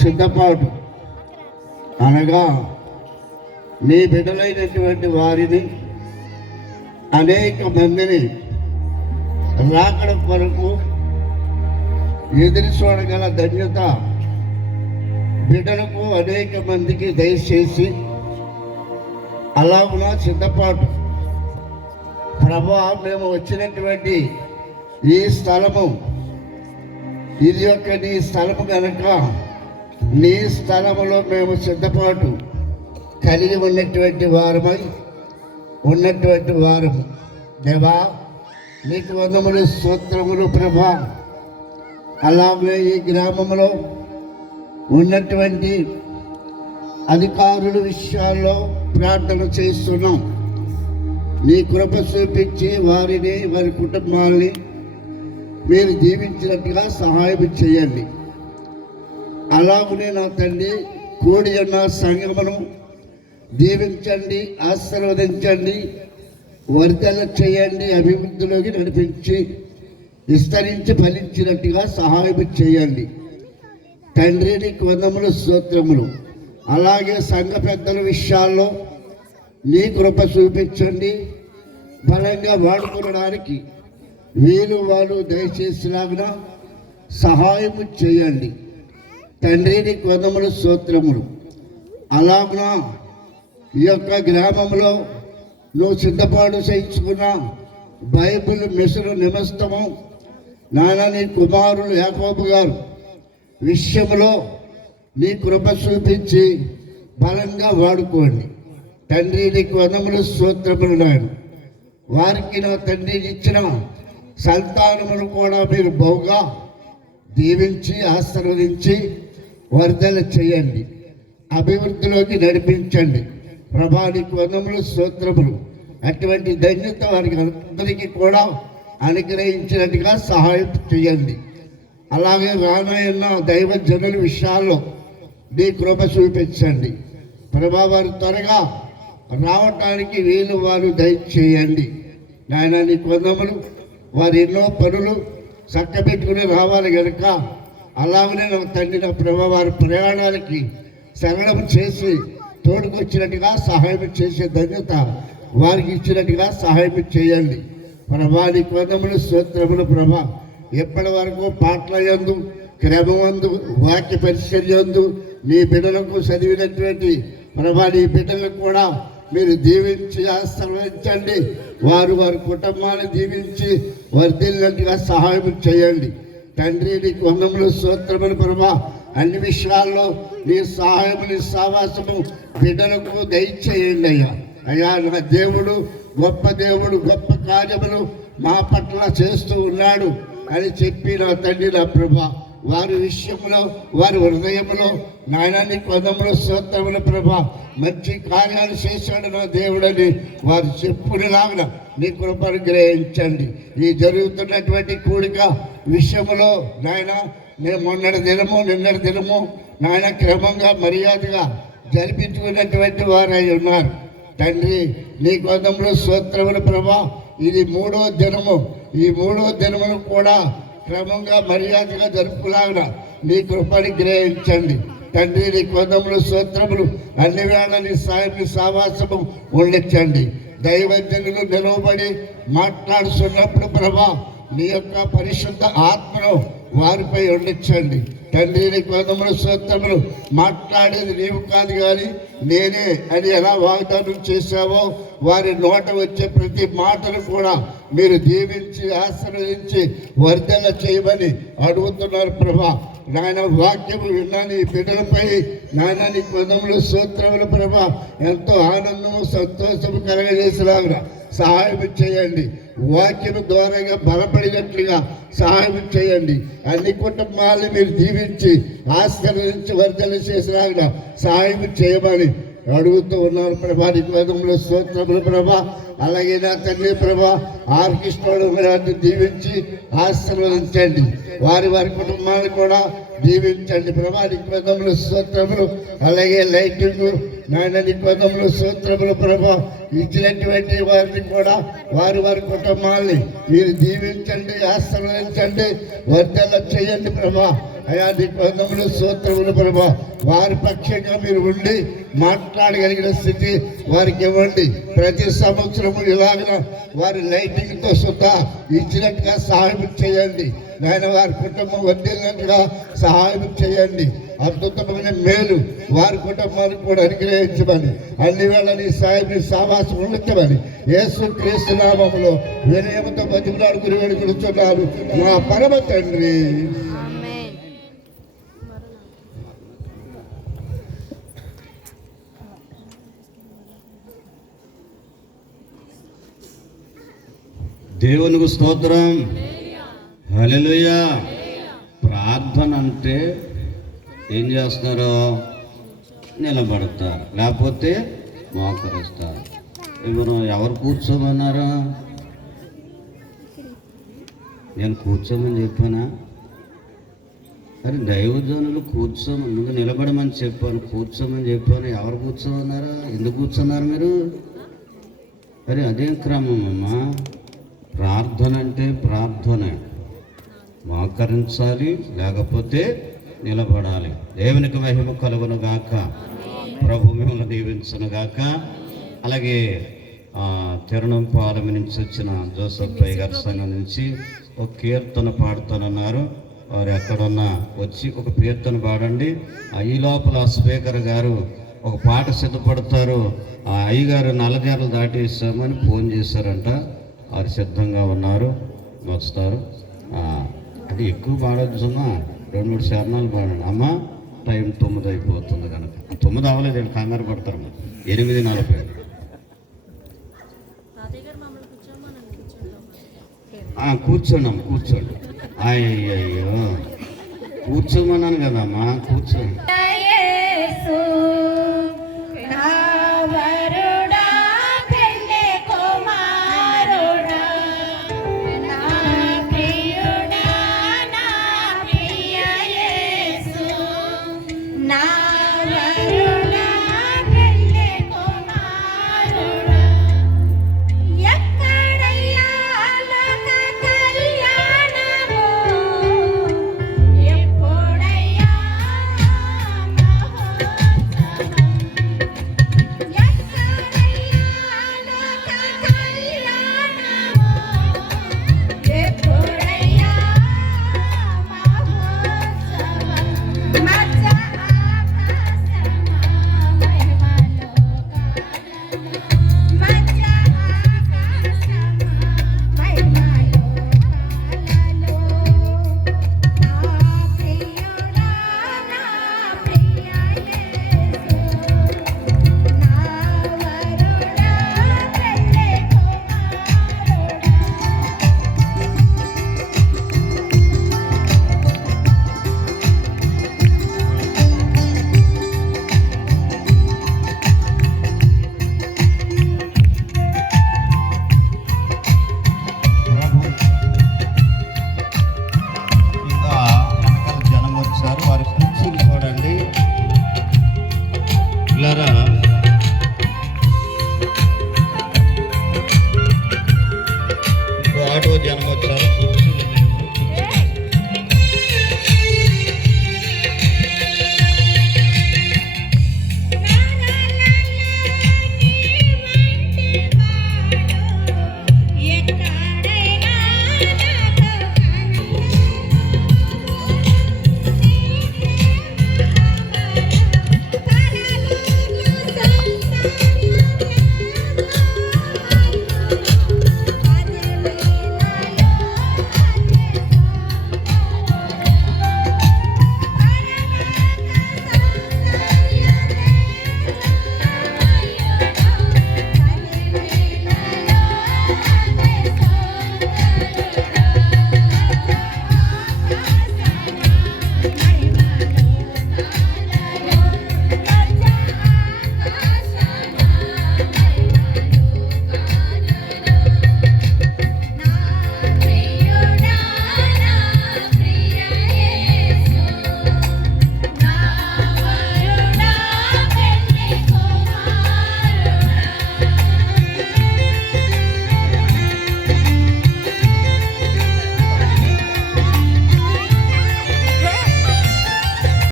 సిద్ధపాటు అనగా నీ బిడ్డలైనటువంటి వారిని అనేక మందిని రాకడ కొరకు ఎదురు చూడగల ధన్యత బిడ్డలకు అనేక మందికి దయచేసి అలాగున సిద్ధపాటు. ప్రభా, మేము వచ్చినటువంటి ఈ స్థలము ఇది నీ స్థలము కనుక నీ స్థలములో మేము సిద్ధపాటు కలిగి ఉన్నటువంటి వారమై ఉన్నటువంటి వారము. దేవా, నీకు వందములు, స్తోత్రములు ప్రభా. అలాగే ఈ గ్రామంలో ఉన్నటువంటి అధికారుల విషయాల్లో ప్రార్థన చేస్తున్నాం. నీ కృప చూపించి వారిని, వారి కుటుంబాలని మీరు దీవించినట్టుగా సహాయం చేయండి. అలాగనే నా తండ్రి, కూడి ఉన్న సంఘమును దీవించండి, ఆశీర్వదించండి, వర్ధల చేయండి, అభివృద్ధిలోకి నడిపించి విస్తరించి ఫలించినట్టుగా సహాయం చేయండి. తండ్రి, నీకు వందములు, స్తోత్రములు. అలాగే సంఘ పెద్దల విషయాల్లో నీ కృప చూపించండి, బలంగా వాడుకోవడానికి వీలు వాళ్ళు దయచేసిలాగా సహాయం చేయండి. తండ్రి, నీకు వందములు, స్తోత్రములు. అలాగున ఈ యొక్క గ్రామంలో నువ్వు సిద్ధపాటు చేయించుకున్న బైబిల్ మిషను నిమస్తము నాయన నీ కుమారులు యాకోబు గారు విషయంలో నీ కృప చూపించి బలంగా వాడుకోండి. తండ్రి, నీకు వందములు, స్తోత్రములు. నాయన వారికి నా తండ్రి ఇచ్చిన సంతానమును కూడా మీరు బహుగా దీవించి ఆశీర్వదించి వర్ధల చేయండి, అభివృద్ధిలోకి నడిపించండి. ప్రభా, నీకు వందములు, స్తోత్రములు. అటువంటి ధన్యత వారికి అందరికీ కూడా అనుగ్రహించినట్టుగా సహాయం చేయండి. అలాగే రానయ్యన్న దైవ జనుల విషయాల్లో నీ కృప చూపించండి. ప్రభా, వారు త్వరగా రావటానికి వీలు వారు దయచేయండి. నాయన, నీకు వందములు. వారు ఎన్నో పనులు చక్కబెట్టుకుని రావాలి కనుక అలాగనే నా తండ్రి, నా ప్రభా, వారి ప్రయాణాలకి సరళం చేసి తోడుకొచ్చినట్టుగా సహాయం చేసే ధన్యత వారికి ఇచ్చినట్టుగా సహాయం చేయండి. ప్రభా, నీకు వందములు, స్తోత్రములు. ప్రభా, ఎప్పటి వరకు పాటల యందు, క్రమమందు, వాక్య పరిచర్యందు నీ బిడ్డలకు చదివినటువంటి ప్రభా, నీ బిడ్డలకు కూడా మీరు దీవించి ఆశీర్వదించండి. వారు వారి కుటుంబాన్ని దీవించి వర్ధిల్లినట్టుగా సహాయం చేయండి. తండ్రి, నీకు వందములు, స్తోత్రములు. ప్రభా, అన్ని విషయాల్లో నీ సహాయం, నీ సావాసము బిడ్డలకు దయచేయండి. అయ్యా అయ్యా నా దేవుడు గొప్ప దేవుడు, గొప్ప కార్యములు మా పట్ల చేస్తూ ఉన్నాడు అని చెప్పి నా తండ్రి, నా ప్రభా, వారి విషయంలో, వారి హృదయంలో నాయన నీకు వందములు, స్తోత్రములు. ప్రభా, మంచి కార్యాలు చేశాడు నా దేవుడని వారు చెప్పునిలాగా నీ కృపను గ్రహించండి. ఈ జరుగుతున్నటువంటి కూడిక విషయంలో నాయన నేను మొన్నటి నిన్నటి దినము నాయన క్రమంగా మర్యాదగా జరిపించుకున్నటువంటి వారై ఉన్నారు. తండ్రి, నీకు వందములు, స్తోత్రములు. ప్రభా, ఇది 3వ దినము. ఈ 3వ దినమును కూడా క్రమంగా మర్యాదగా జరుపులాగా నీ కృపని గ్రహించండి. తండ్రి, నీకు వందములు, స్తోత్రములు. అన్ని వేళ నీ సాయం, నీ సావాసము ఉండించండి. దైవజనులు నిలవబడి మాట్లాడుతున్నప్పుడు ప్రభా, నీ యొక్క పరిశుద్ధ ఆత్మను వారిపై ఉండించండి. తండ్రి, నీకు వందములు, స్తోత్రములు. మాట్లాడేది నీవు కాదు కానీ నేనే అని ఎలా వాగ్దానం చేశావో వారి నోట వచ్చే ప్రతి మాటను కూడా మీరు దీవించి ఆశీర్వదించి వర్ధన చేయమని అడుగుతున్నారు ప్రభా. నాయన, వాక్యము విన్నాను ఈ బిడ్డలపై నాయన నీకు వందములు, స్తోత్రములు. ప్రభా, ఎంతో ఆనందము, సంతోషము కలగజేసేలాగా సహాయం చేయండి. వాక్యము ద్వారాగా బలపడినట్లుగా సహాయం చేయండి. అన్ని కుటుంబాలను మీరు దీవించి ఆశీర్వదించి వర్ధన చేసేలాగా సహాయం చేయమని అడుగుతూ ఉన్నారు ప్రభా. నీకు వందములు, స్తోత్రములు. ప్రభా, అలాగే నా తండ్రి ప్రభా, ఆర్కిస్ట్రాడు గారిని దీవించి ఆశీర్వదించండి. వారి వారి కుటుంబాన్ని కూడా దీవించండి ప్రభా. నీకు వందములు, స్తోత్రములు. అలాగే లైటింగ్ నాయన నీకు వందములు, స్తోత్రములు. ప్రభా, ఇచ్చినటువంటి వారిని కూడా వారి వారి కుటుంబాన్ని మీరు దీవించండి, ఆశీర్వదించండి, వర్ధన చేయండి ప్రభా. అయా నీకు వందములు స్తోత్రములు ప్రభా. వారి పక్షంగా మీరు ఉండి మాట్లాడగలిగిన స్థితి వారికి ఇవ్వండి. ప్రతి సంవత్సరము ఇలాగ వారి లైటింగ్తో సుద్ధా ఇచ్చినట్టుగా సహాయం చేయండి నాయన. వారి కుటుంబం వర్ధిల్లినట్టుగా సహాయం చేయండి. అద్భుతమైన మేలు వారి కుటుంబానికి కూడా అనుగ్రహించమని, అన్ని వేళ నీ సాయం నీ సావాసం ఉండమని యేసు క్రీస్తు నామములో వినయముతో బతిమలాడు గురి వేడుకొనుచున్నాను మా పరమ తండ్రి. దేవునికి స్తోత్రం. హల్లెలూయా. ప్రార్థన అంటే ఏం చేస్తారు? నిలబడతారు, లేకపోతే మోకరిస్తారు. ఇప్పుడు ఎవరు కూర్చోమన్నారా? నేను కూర్చోమని చెప్పానా? అరే దైవజనులు కూర్చోమని, నువ్వు నిలబడమని చెప్పాను, కూర్చోమని చెప్పాను. ఎవరు కూర్చోమన్నారా? ఎందుకు కూర్చున్నారు మీరు? అరే అదేం క్రమం అమ్మా. ప్రార్థన అంటే ప్రార్థన, మోకరించాలి, లేకపోతే నిలబడాలి. దేవునికి మహిమ కలుగును గాక. ప్రభు మిమ్మల్ని దీవించును గాక. అలాగే తిరునంపాలెం నుంచి వచ్చిన జోసఫ్ పై గారి సంఘం నుంచి ఒక కీర్తన పాడుతానన్నారు. వారు ఎక్కడున్నా వచ్చి ఒక కీర్తన పాడండి. ఈ లోపల స్పీకర్ గారు ఒక పాట సిద్ధపడతారు. ఆ అయ్యగారు నల్లజారులు దాటేసామని ఫోన్ చేశారంట. వారు సిద్ధంగా ఉన్నారు, వస్తారు. అంటే ఎక్కువ పాడొచ్చున్నా 2-3 శరణాలు పాడండి అమ్మ. టైం 9 అయిపోతుంది కనుక. 9 అవ్వలేదు, వీళ్ళు కంగారు పడతారు. 8:40. కూర్చోండి అమ్మ, కూర్చోండి. అయ్యయ్యో కూర్చోమన్నాను కదమ్మా, కూర్చోండి.